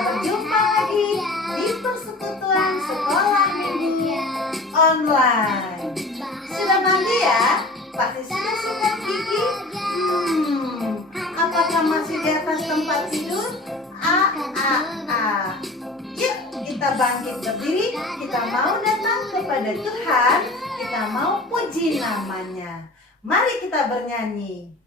berjumpa lagi di persekutuan sekolah minggu online. Sudah mandi ya? Pasti sudah sikat gigi? Apakah masih di atas tempat tidur? Yuk kita bangkit berdiri, kita mau datang kepada Tuhan, kita mau puji namanya. Mari kita bernyanyi.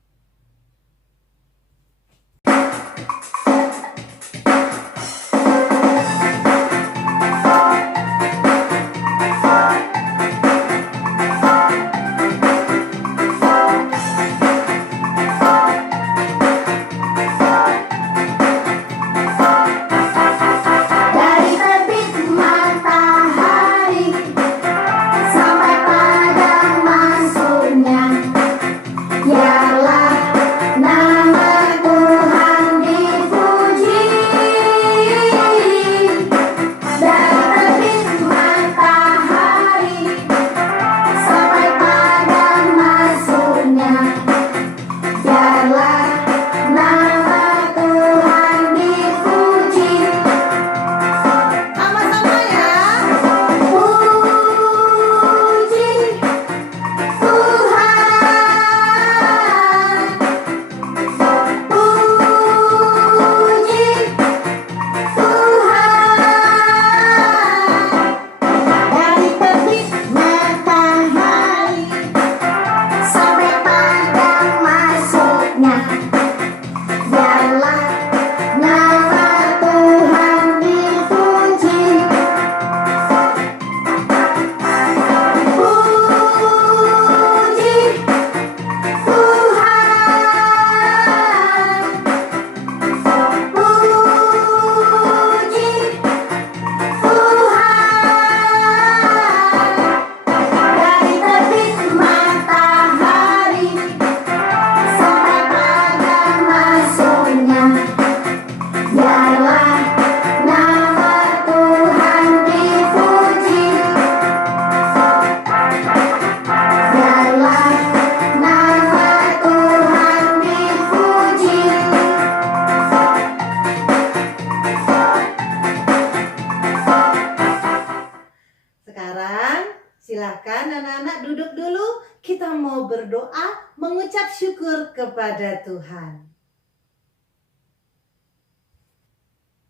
Silakan anak-anak duduk dulu, kita mau berdoa mengucap syukur kepada Tuhan.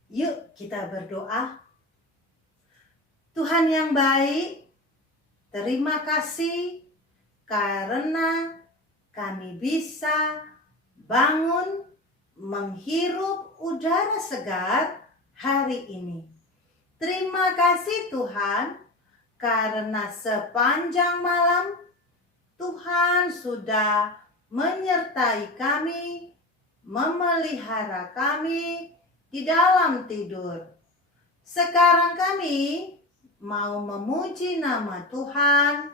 Yuk kita berdoa. Tuhan yang baik, terima kasih karena kami bisa bangun menghirup udara segar hari ini. Terima kasih Tuhan, karena sepanjang malam Tuhan sudah menyertai kami, memelihara kami di dalam tidur. Sekarang kami mau memuji nama Tuhan,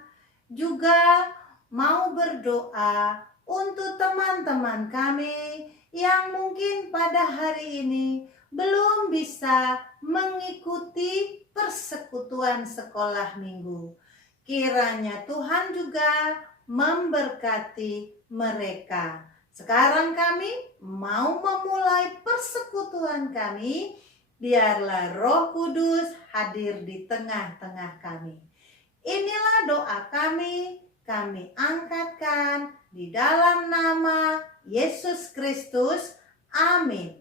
juga mau berdoa untuk teman-teman kami yang mungkin pada hari ini belum bisa mengikuti persekutuan sekolah minggu. Kiranya Tuhan juga memberkati mereka. Sekarang kami mau memulai persekutuan kami. Biarlah Roh Kudus hadir di tengah-tengah kami. Inilah doa kami angkatkan di dalam nama Yesus Kristus. Amin.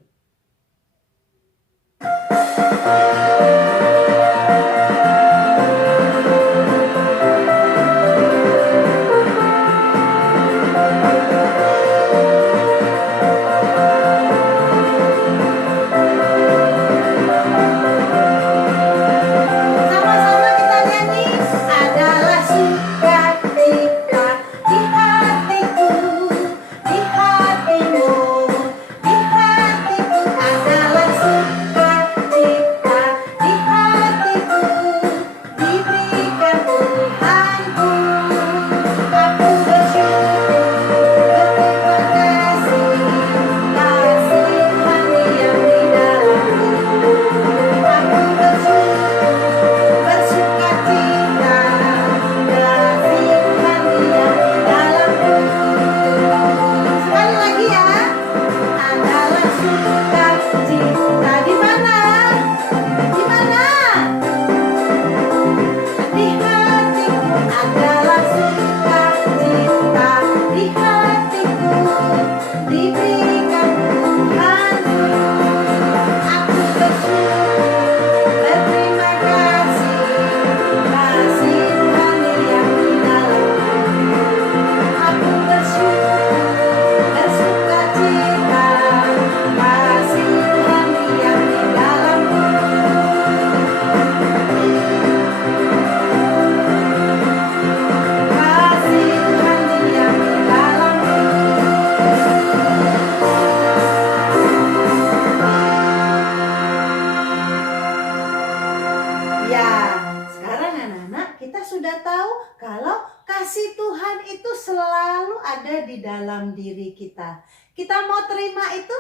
ada di dalam diri kita. Kita mau terima itu?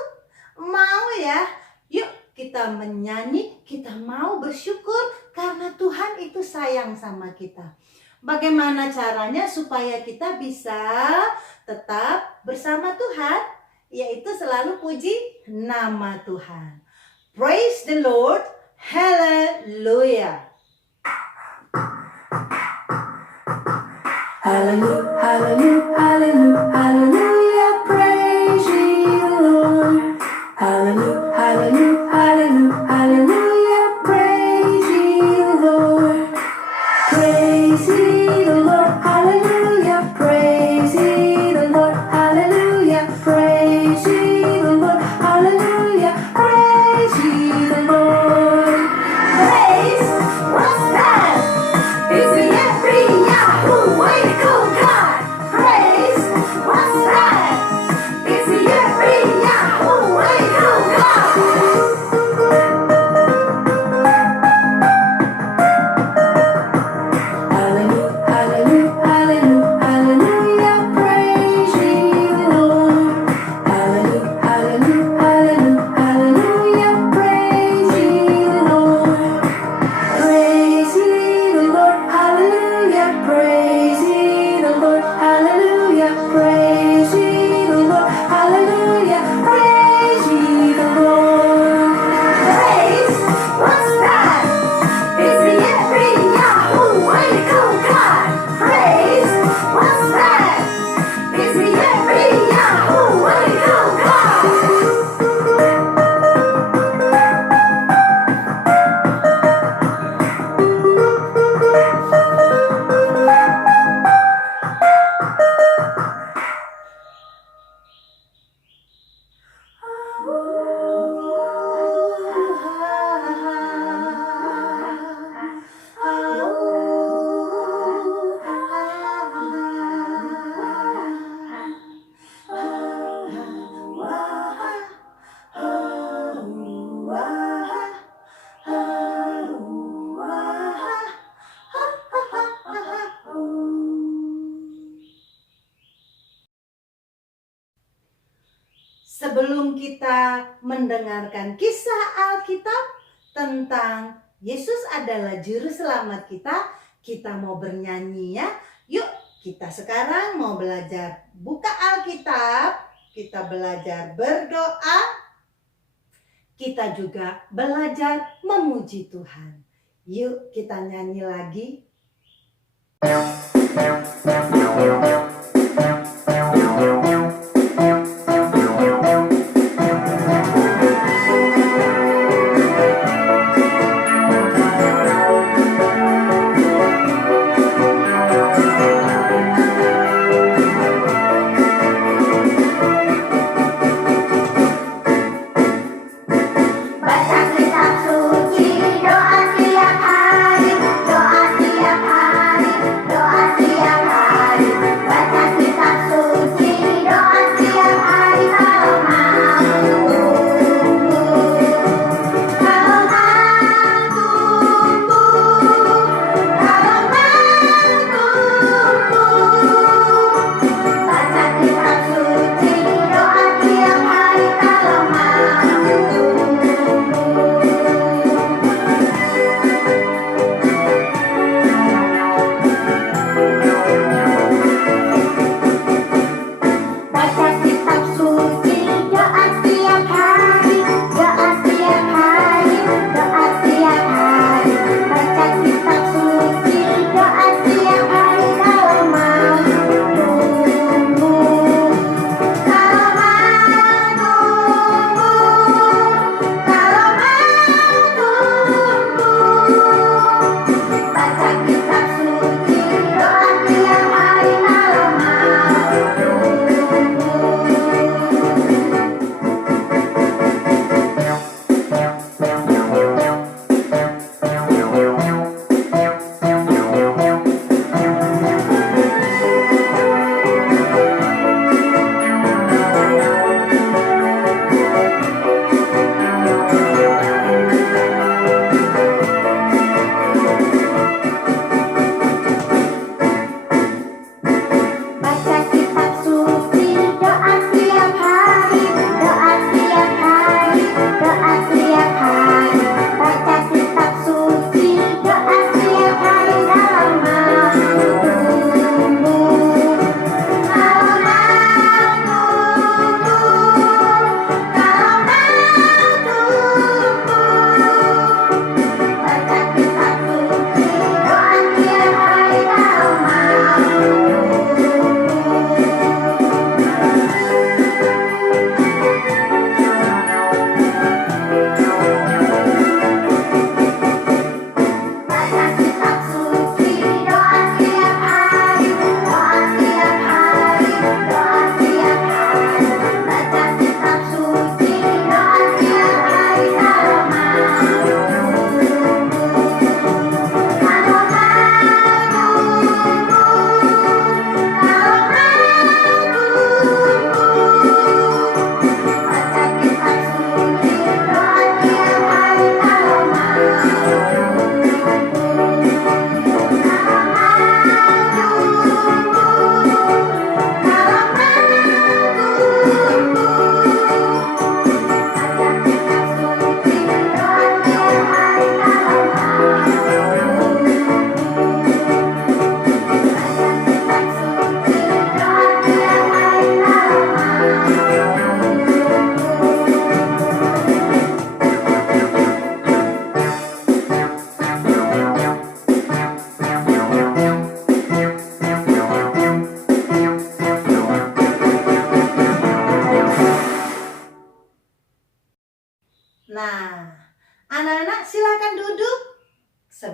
Mau ya? Yuk kita menyanyi, kita mau bersyukur karena Tuhan itu sayang sama kita. Bagaimana caranya supaya kita bisa tetap bersama Tuhan? Yaitu selalu puji nama Tuhan. Praise the Lord, hallelujah. Hallelujah, hallelujah, hallelujah, hallelujah, praise ye the Lord. Hallelujah, hallelujah, hallelujah, hallelujah, praise ye the Lord. Praise ye the Lord, hallelujah, praise ye the Lord, hallelujah, praise ye the Lord, hallelujah, praise ye the Lord. Praise, what's that? It's the every Yahoo way to go God. Praise, what's that? It's the every Yahoo way to go God. Hallelujah, hallelujah, hallelujah, hallelujah, praise ye the Lord. Hallelujah, hallelujah, hallelujah, hallelujah, praise ye the Lord. Praise ye the Lord, hallelujah, praise ye the Lord, hallelujah, praise ye the Lord, hallelujah, praise ye the Lord. Praise, what's that? It's the every Yahoo way to go God. Praise, what's that? It's the every Yahoo way to go God. Sebelum kita mendengarkan kisah Alkitab tentang Yesus adalah juru selamat kita, kita mau bernyanyi ya. Yuk kita sekarang mau belajar buka Alkitab, kita belajar berdoa, kita juga belajar memuji Tuhan. Yuk kita nyanyi lagi. Baca kitab suci, doa tiap hari, doa tiap hari, doa tiap hari.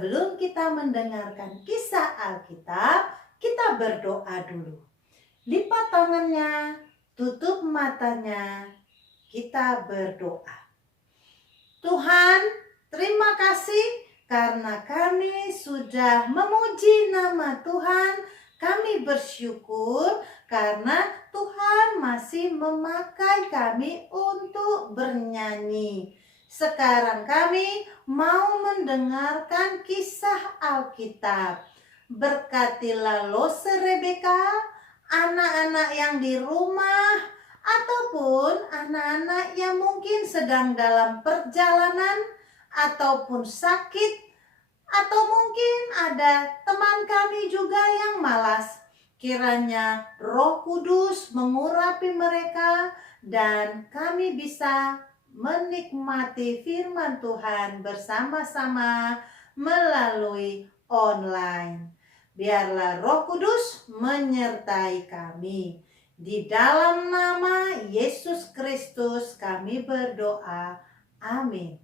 sebelum kita mendengarkan kisah Alkitab, kita berdoa dulu. Lipat tangannya, tutup matanya, kita berdoa. Tuhan, terima kasih karena kami sudah memuji nama Tuhan. Kami bersyukur karena Tuhan masih memakai kami untuk bernyanyi. Sekarang kami mau mendengarkan kisah Alkitab. Berkatilah Lose Rebeka, anak-anak yang di rumah, ataupun anak-anak yang mungkin sedang dalam perjalanan, ataupun sakit, atau mungkin ada teman kami juga yang malas. Kiranya Roh Kudus mengurapi mereka dan kami bisa menikmati firman Tuhan bersama-sama melalui online. Biarlah Roh Kudus menyertai kami. Di dalam nama Yesus Kristus kami berdoa. Amin.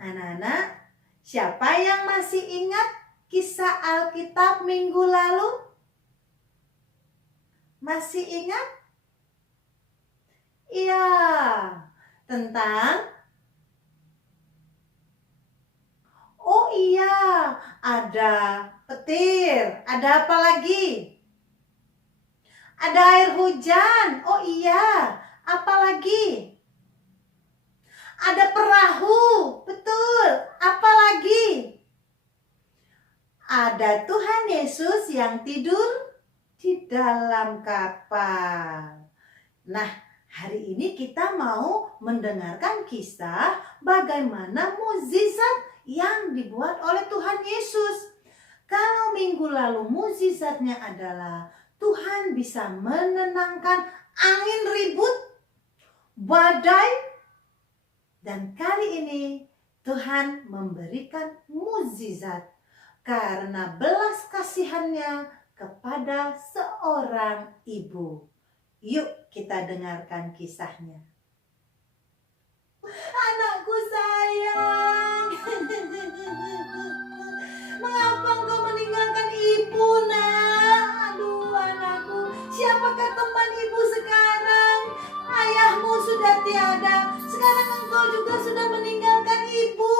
Anak-anak, siapa yang masih ingat kisah Alkitab minggu lalu? Masih ingat? Iya, tentang oh iya, ada petir. Ada apa lagi? Ada air hujan. Oh iya, apa lagi? Ada perahu. Betul. Apa lagi? Ada Tuhan Yesus yang tidur di dalam kapal. Nah, hari ini kita mau mendengarkan kisah bagaimana mukjizat yang dibuat oleh Tuhan Yesus. Kalau minggu lalu mukjizatnya adalah Tuhan bisa menenangkan angin ribut, badai, dan kali ini Tuhan memberikan mukjizat karena belas kasihannya kepada seorang ibu. Yuk kita dengarkan kisahnya. Anakku sayang, mengapa engkau meninggalkan ibu, nak? Aduh anakku, siapakah teman ibu sekarang? Ayahmu sudah tiada, sekarang engkau juga sudah meninggalkan ibu.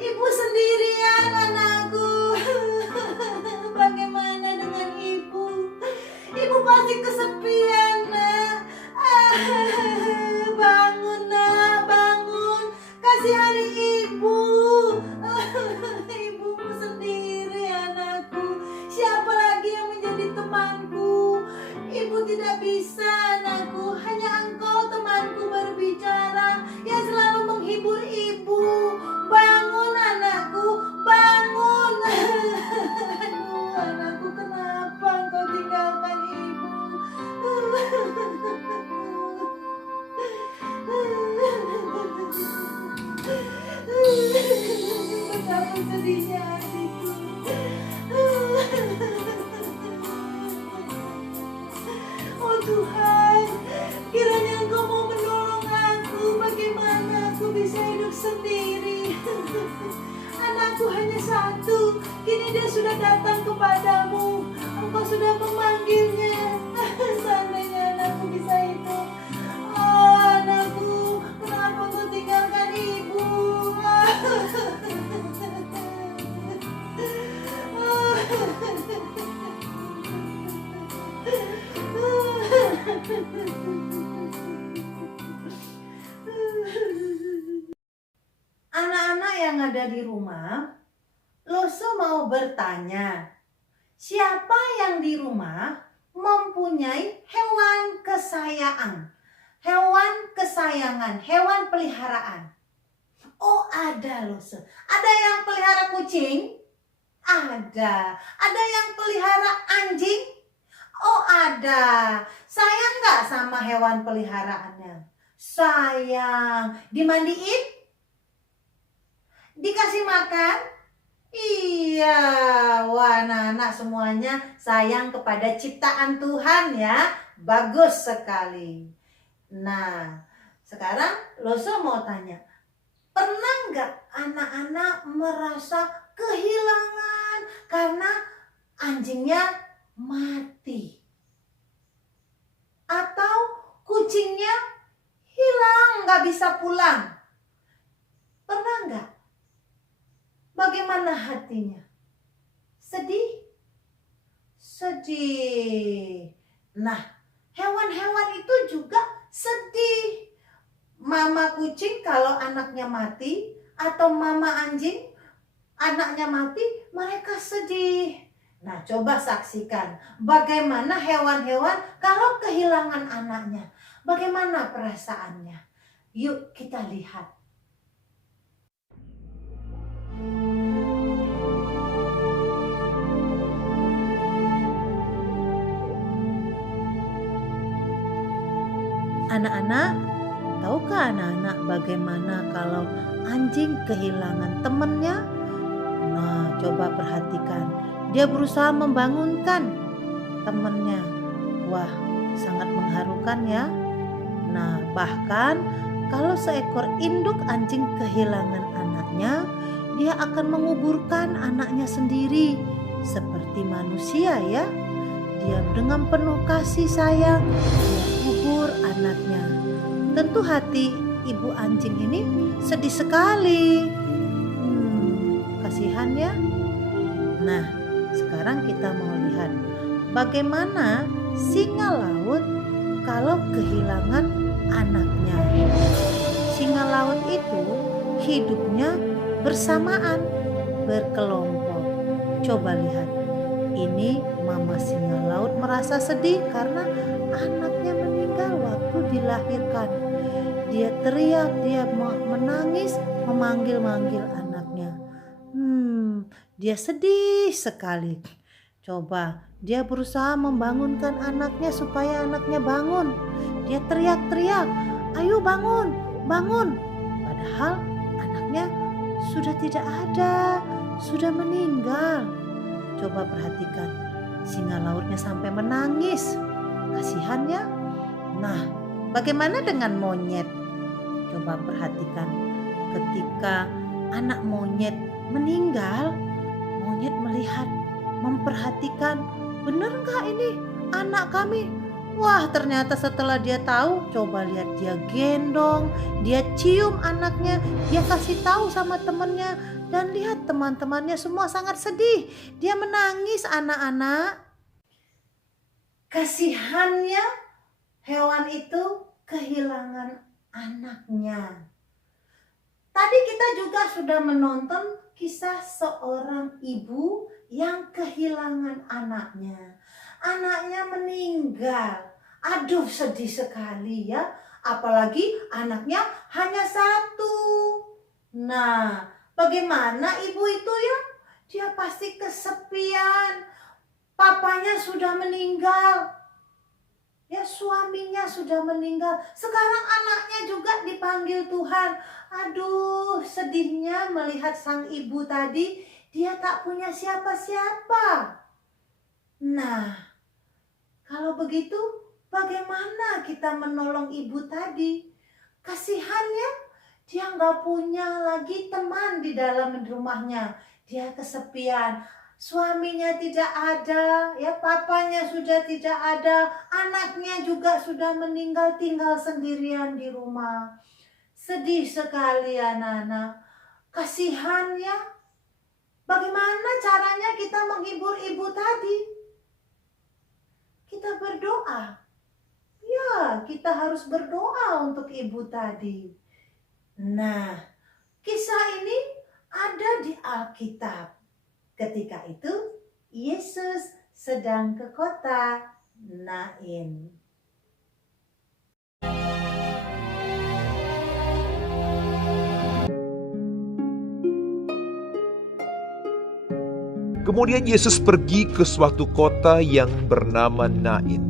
Ibu sendirian anakku. Bagaimana dengan ibu? Ibu pasti kesepian, nak. Bangun nak, bangun. Kasihani ibu. Ibumu sendiri anakku. Siapa lagi yang menjadi temanku? Ibu tidak bisa anakku. Hanya engkau temanku berbicara yang selalu menghibur ibu. Bangun anakku, bangun. Aduh anakku, kenapa engkau tinggalkan ibu? Betapa sedihnya hatiku. Oh Tuhan, kiranya Engkau mau menolong aku. Bagaimana aku bisa hidup sendiri? Anakku hanya satu, kini dia sudah datang kepadamu. Engkau sudah memanggilnya. Seandainya anakku bisa hidup. Oh anakku, kenapa engkau tinggalkan ibu? Anak-anak yang ada di rumah, Lose mau bertanya, siapa yang di rumah mempunyai hewan kesayangan, hewan peliharaan? Oh ada Lose. Ada yang pelihara kucing? Ada. Ada yang pelihara anjing? Oh ada. Sayang gak sama hewan peliharaannya? Sayang. Dimandiin? Dikasih makan? Iya. Wah anak-anak semuanya sayang kepada ciptaan Tuhan ya. Bagus sekali. Nah sekarang Lose mau tanya, Pernah nggak anak-anak merasa kehilangan karena anjingnya mati? Atau kucingnya hilang, nggak bisa pulang? Pernah nggak? Bagaimana hatinya? Sedih? Sedih. Nah, hewan-hewan itu juga sedih. Mama kucing kalau anaknya mati, atau mama anjing anaknya mati, mereka sedih. Nah, coba saksikan bagaimana hewan-hewan kalau kehilangan anaknya. Bagaimana perasaannya? Yuk kita lihat. Anak-anak, tahukah anak-anak bagaimana kalau anjing kehilangan temannya? Nah, coba perhatikan. Dia berusaha membangunkan temannya. Wah, sangat mengharukan ya. Nah, bahkan kalau seekor induk anjing kehilangan anaknya, dia akan menguburkan anaknya sendiri. Seperti manusia ya. Dia dengan penuh kasih sayang, dia kubur anaknya. Tentu hati ibu anjing ini sedih sekali. Kasihan ya. Nah, sekarang kita mau lihat bagaimana singa laut kalau kehilangan anaknya. Singa laut itu hidupnya bersamaan, berkelompok. Coba lihat. Ini mama singa laut merasa sedih karena anaknya meninggal waktu dilahirkan. Dia teriak, dia menangis, memanggil-manggil anaknya. Dia sedih sekali. Coba, dia berusaha membangunkan anaknya supaya anaknya bangun. Dia teriak-teriak, "Ayo bangun, bangun." Padahal anaknya sudah tidak ada, sudah meninggal. Coba perhatikan, singa lautnya sampai menangis. Kasihan ya. Nah, bagaimana dengan monyet? Coba perhatikan, ketika anak monyet meninggal, monyet melihat, memperhatikan, benar nggak ini anak kami? Wah, ternyata setelah dia tahu, coba lihat, dia gendong, dia cium anaknya, dia kasih tahu sama temannya, dan lihat teman-temannya semua sangat sedih. Dia menangis anak-anak. Kasihannya hewan itu kehilangan anaknya. Tadi kita juga sudah menonton kisah seorang ibu yang kehilangan anaknya. Anaknya meninggal. Aduh, sedih sekali ya. Apalagi anaknya hanya satu. Nah, bagaimana ibu itu ya? Dia pasti kesepian. Papanya sudah meninggal. Ya, suaminya sudah meninggal. Sekarang anaknya juga dipanggil Tuhan. Aduh, sedihnya melihat sang ibu tadi. Dia tak punya siapa-siapa. Nah, kalau begitu bagaimana kita menolong ibu tadi? Kasihannya, dia nggak punya lagi teman di dalam rumahnya. Dia kesepian. Suaminya tidak ada, ya papanya sudah tidak ada, anaknya juga sudah meninggal, tinggal sendirian di rumah. Sedih sekali anak-anak. Kasihan ya. Bagaimana caranya kita menghibur ibu tadi? Kita berdoa. Ya, kita harus berdoa untuk ibu tadi. Nah, kisah ini ada di Alkitab. Ketika itu, Yesus sedang ke kota Nain. Kemudian Yesus pergi ke suatu kota yang bernama Nain.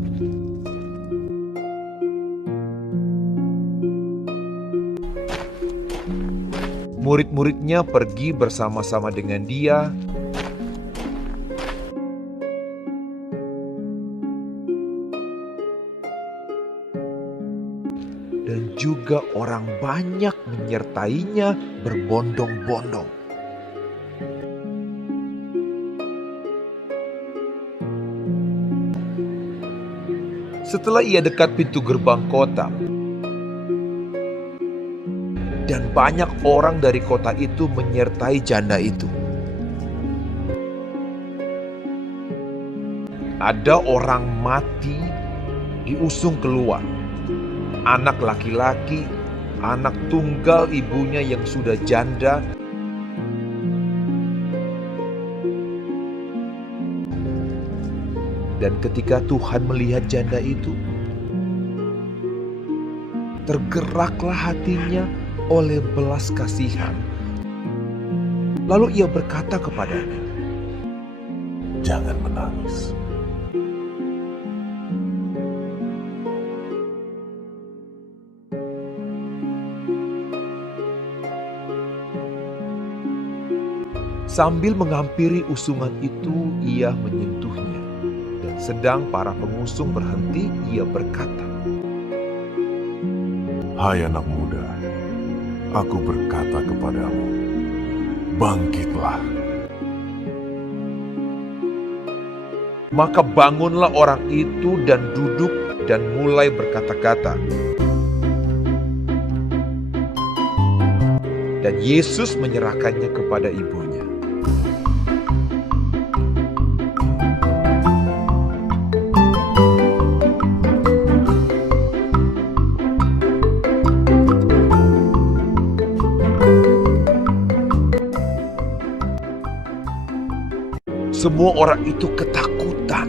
Murid-muridnya pergi bersama-sama dengan dia. dan juga orang banyak menyertainya berbondong-bondong. Setelah ia dekat pintu gerbang kota, dan banyak orang dari kota itu menyertai janda itu. Ada orang mati diusung keluar, anak laki-laki, anak tunggal ibunya yang sudah janda, dan ketika Tuhan melihat janda itu, tergeraklah hatinya oleh belas kasihan. Lalu ia berkata kepadanya, Jangan menangis. Sambil menghampiri usungan itu, ia menyentuhnya. Dan sedang para pengusung berhenti, ia berkata, Hai anak muda, aku berkata kepadamu, bangkitlah. Maka bangunlah orang itu dan duduk dan mulai berkata-kata. Dan Yesus menyerahkannya kepada ibunya. Semua orang itu ketakutan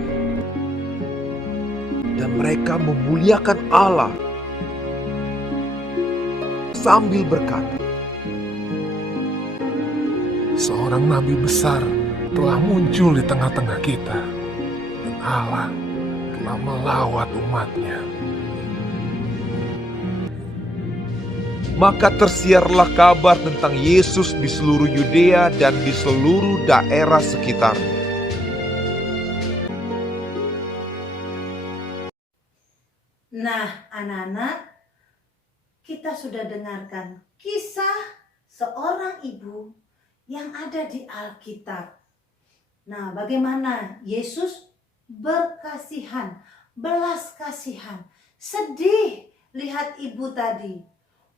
dan mereka memuliakan Allah sambil berkata, Seorang nabi besar telah muncul di tengah-tengah kita, dan Allah telah melawat umatnya. Maka tersiarlah kabar tentang Yesus di seluruh Yudea dan di seluruh daerah sekitarnya. Nah, anak-anak, kita sudah dengarkan kisah seorang ibu yang ada di Alkitab. Nah, bagaimana Yesus berkasihan, belas kasihan, sedih lihat ibu tadi.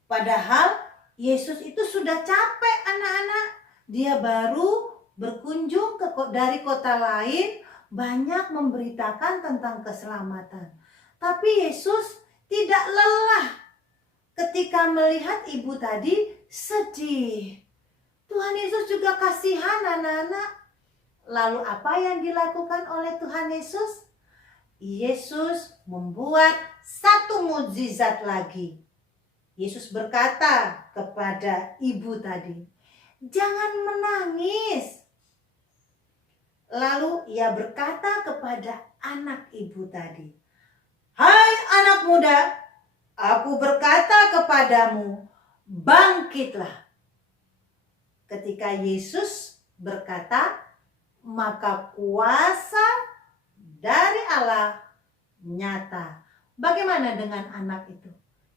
Padahal Yesus itu sudah capek, anak-anak. Dia baru berkunjung dari kota lain, banyak memberitakan tentang keselamatan. Tapi Yesus tidak lelah ketika melihat ibu tadi sedih. Tuhan Yesus juga kasihan, anak-anak. Lalu apa yang dilakukan oleh Tuhan Yesus? Yesus membuat satu mukjizat lagi. Yesus berkata kepada ibu tadi, "Jangan menangis." Lalu ia berkata kepada anak ibu tadi, "Hai anak muda, aku berkata kepadamu, bangkitlah." Ketika Yesus berkata, maka kuasa dari Allah nyata. Bagaimana dengan anak itu?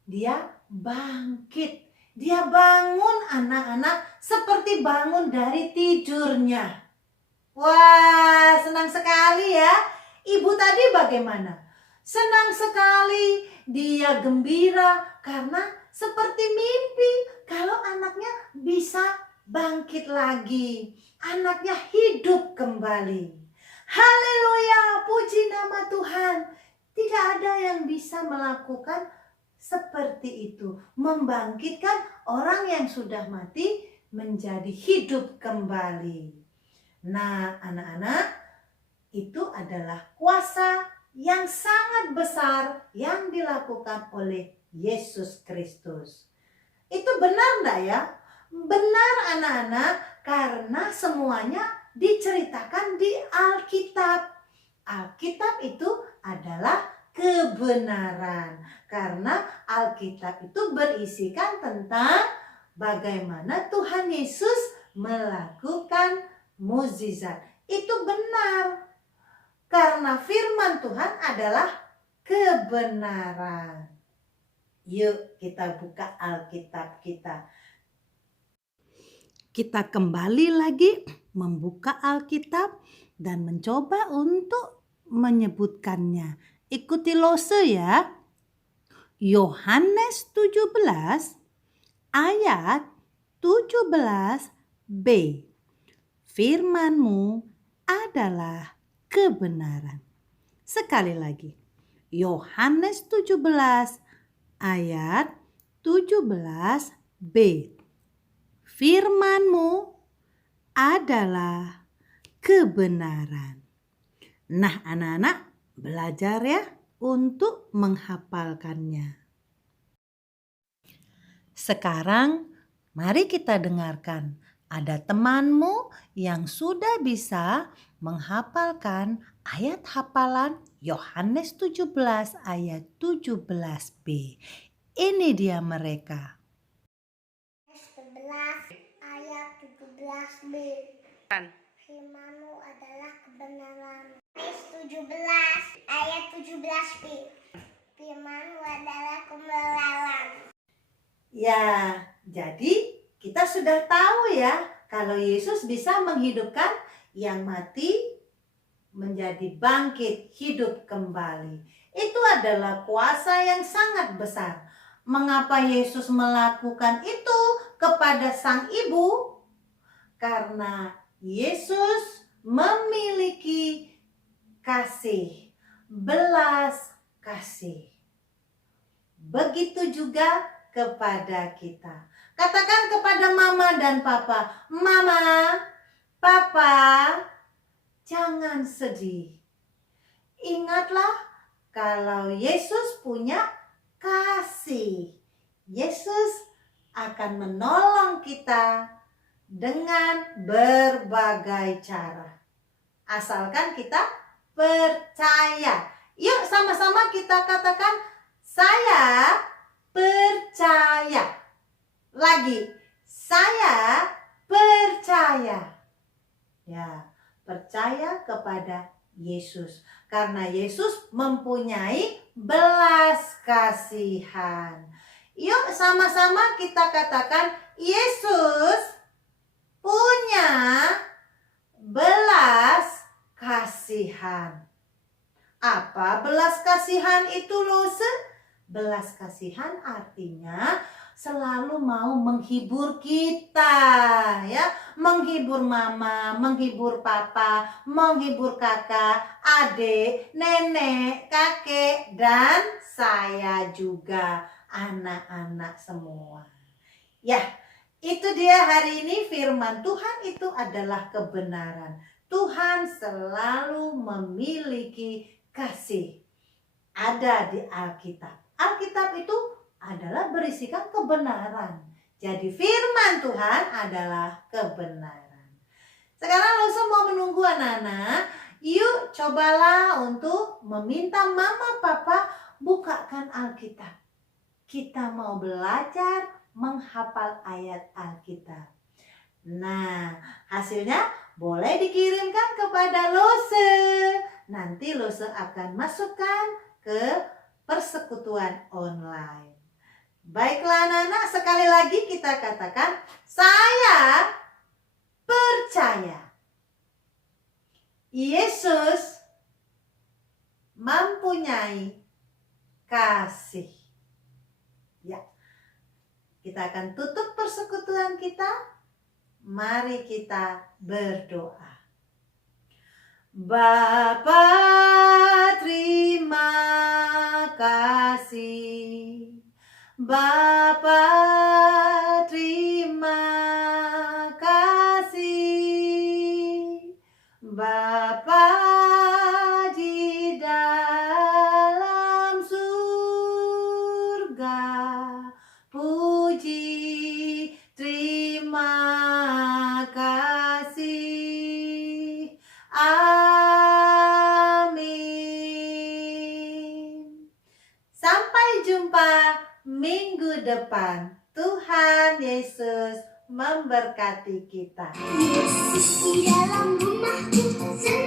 Dia bangkit. Dia bangun, anak-anak, seperti bangun dari tidurnya. Wah, senang sekali ya. Ibu tadi bagaimana? Senang sekali, dia gembira karena seperti mimpi kalau anaknya bisa bangkit lagi. Anaknya hidup kembali. Haleluya, puji nama Tuhan. Tidak ada yang bisa melakukan seperti itu. Membangkitkan orang yang sudah mati menjadi hidup kembali. Nah, anak-anak, itu adalah kuasa yang sangat besar yang dilakukan oleh Yesus Kristus. Itu benar enggak ya? Benar anak-anak, karena semuanya diceritakan di Alkitab. Alkitab itu adalah kebenaran. Karena Alkitab itu berisikan tentang bagaimana Tuhan Yesus melakukan mukjizat. Itu benar. Karena firman Tuhan adalah kebenaran. Yuk kita buka Alkitab kita. Kita kembali lagi membuka Alkitab dan mencoba untuk menyebutkannya. Ikuti Lose ya. Yohanes 17 ayat 17b. Firman-Mu adalah kebenaran. Sekali lagi. Yohanes 17 ayat 17b. Firman-Mu adalah kebenaran. Nah, anak-anak belajar ya untuk menghafalkannya. Sekarang mari kita dengarkan. Ada temanmu yang sudah bisa menghafalkan ayat hafalan Yohanes 17 ayat 17b. Ini dia mereka. 11 ayat 17b. Firman-Mu adalah kebenaran. Yohanes 17 ayat 17b. Firman-Mu adalah kebenaran. Ya, jadi kita sudah tahu ya kalau Yesus bisa menghidupkan yang mati menjadi bangkit hidup kembali. Itu adalah kuasa yang sangat besar. Mengapa Yesus melakukan itu kepada sang ibu? Karena Yesus memiliki kasih, belas kasih. Begitu juga kepada kita. Katakan kepada mama dan papa, Mama, Papa, jangan sedih. Ingatlah kalau Yesus punya kasih. Yesus akan menolong kita dengan berbagai cara. Asalkan kita percaya. Yuk sama-sama kita katakan, saya percaya. Lagi, saya percaya. Ya, percaya kepada Yesus. Karena Yesus mempunyai belas kasihan. Yuk sama-sama kita katakan, Yesus punya belas kasihan. Apa belas kasihan itu, Lose? Belas kasihan artinya selalu mau menghibur kita, ya, menghibur mama, menghibur papa, menghibur kakak, adik, nenek, kakek, dan saya juga, anak-anak semua. Ya, itu dia hari ini firman Tuhan itu adalah kebenaran. Tuhan selalu memiliki kasih. Ada di Alkitab. Alkitab itu adalah berisikan kebenaran. Jadi firman Tuhan adalah kebenaran. Sekarang Lose mau menunggu anak-anak. Yuk cobalah untuk meminta mama papa bukakan Alkitab. Kita mau belajar menghafal ayat Alkitab. Nah, hasilnya boleh dikirimkan kepada Lose. Nanti Lose akan masukkan ke persekutuan online. Baiklah anak-anak, sekali lagi kita katakan, saya percaya Yesus mempunyai kasih. Ya, kita akan tutup persekutuan kita. Mari kita berdoa. Bapa, terima kasih. Bapa, terima kasih. Bapa di dalam surga, puji, terima kasih. Amin. Sampai jumpa minggu depan. Tuhan Yesus memberkati kita. Yesus di dalam rumahku.